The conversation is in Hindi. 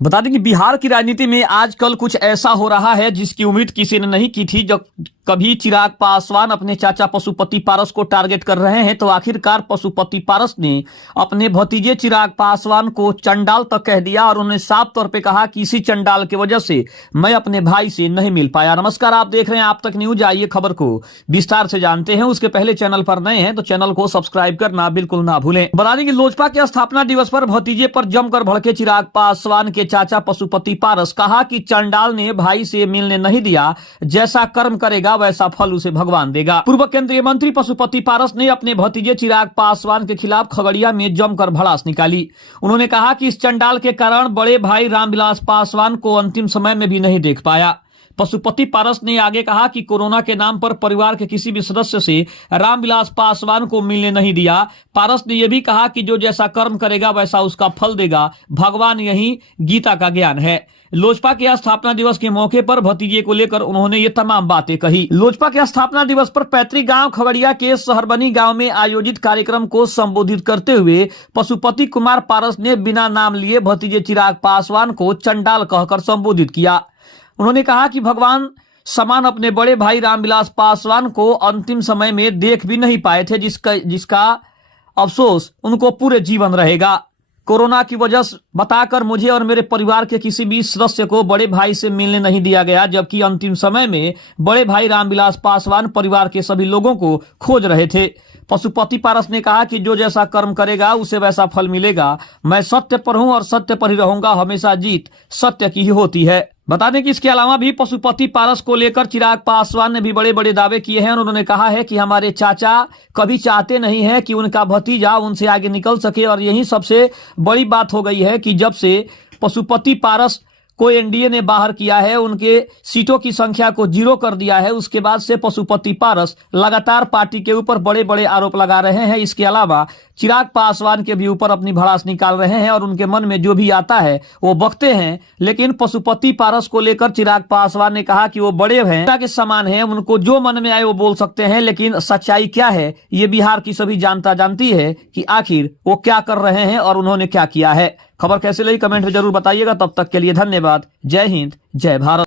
बता दें कि बिहार की राजनीति में आजकल कुछ ऐसा हो रहा है जिसकी उम्मीद किसी ने नहीं की थी। जब कभी चिराग पासवान अपने चाचा पशुपति पारस को टारगेट कर रहे हैं तो आखिरकार पशुपति पारस ने अपने भतीजे चिराग पासवान को चंडाल तक कह दिया और उन्होंने साफ तौर पे कहा कि इसी चंडाल की वजह से मैं अपने भाई से नहीं मिल पाया। नमस्कार, आप देख रहे हैं आप तक न्यूज। आइए खबर को विस्तार से जानते हैं। उसके पहले चैनल पर नए हैं तो चैनल को सब्सक्राइब करना बिल्कुल ना भूलें। बता दें कि लोजपा के स्थापना दिवस पर भतीजे पर जमकर भड़के चिराग पासवान के चाचा पशुपति पारस। कहा कि चंडाल ने भाई से मिलने नहीं दिया, जैसा कर्म करेगा वैसा फल उसे भगवान देगा। पूर्व केंद्रीय मंत्री पशुपति पारस ने अपने भतीजे चिराग पासवान के खिलाफ खगड़िया में जमकर भड़ास निकाली। उन्होंने कहा कि इस चंडाल के कारण बड़े भाई रामविलास पासवान को अंतिम समय में भी नहीं देख पाया। पशुपति पारस ने आगे कहा कि कोरोना के नाम पर परिवार के किसी भी सदस्य से रामविलास पासवान को मिलने नहीं दिया। पारस ने यह भी कहा कि जो जैसा कर्म करेगा वैसा उसका फल देगा, भगवान यही गीता का ज्ञान है। लोजपा के स्थापना दिवस के मौके पर भतीजे को लेकर उन्होंने ये तमाम बातें कही। लोजपा के स्थापना दिवस पर पैतृक गांव खगड़िया के सहरबनी गांव में आयोजित कार्यक्रम को संबोधित करते हुए पशुपति कुमार पारस ने बिना नाम लिए भतीजे चिराग पासवान को चंडाल कहकर संबोधित किया। उन्होंने कहा कि भगवान समान अपने बड़े भाई रामविलास पासवान को अंतिम समय में देख भी नहीं पाए थे, जिसका अफसोस उनको पूरे जीवन रहेगा। कोरोना की वजह बताकर मुझे और मेरे परिवार के किसी भी सदस्य को बड़े भाई से मिलने नहीं दिया गया, जबकि अंतिम समय में बड़े भाई रामविलास पासवान परिवार के सभी लोगों को खोज रहे थे। पशुपति पारस ने कहा कि जो जैसा कर्म करेगा उसे वैसा फल मिलेगा। मैं सत्य पर हूं और सत्य पर ही रहूंगा। हमेशा जीत सत्य की ही होती है। बता दें कि इसके अलावा भी पशुपति पारस को लेकर चिराग पासवान ने भी बड़े बड़े दावे किए हैं और उन्होंने कहा है कि हमारे चाचा कभी चाहते नहीं है कि उनका भतीजा उनसे आगे निकल सके। और यही सबसे बड़ी बात हो गई है कि जब से पशुपति पारस को एनडीए ने बाहर किया है, उनके सीटों की संख्या को 0 कर दिया है, उसके बाद से पशुपति पारस लगातार पार्टी के ऊपर बड़े बड़े आरोप लगा रहे हैं। इसके अलावा चिराग पासवान के भी ऊपर अपनी भड़ास निकाल रहे हैं और उनके मन में जो भी आता है वो बकते हैं। लेकिन पशुपति पारस को लेकर चिराग पासवान ने कहा कि वो बड़े हैं, के समान हैं, उनको जो मन में आए वो बोल सकते हैं। लेकिन सच्चाई क्या है ये बिहार की सभी जनता जानती है कि आखिर वो क्या कर रहे हैं और उन्होंने क्या किया है। खबर कैसे लगी कमेंट में जरूर बताइएगा। तब तक के लिए धन्यवाद। जय हिंद, जय भारत।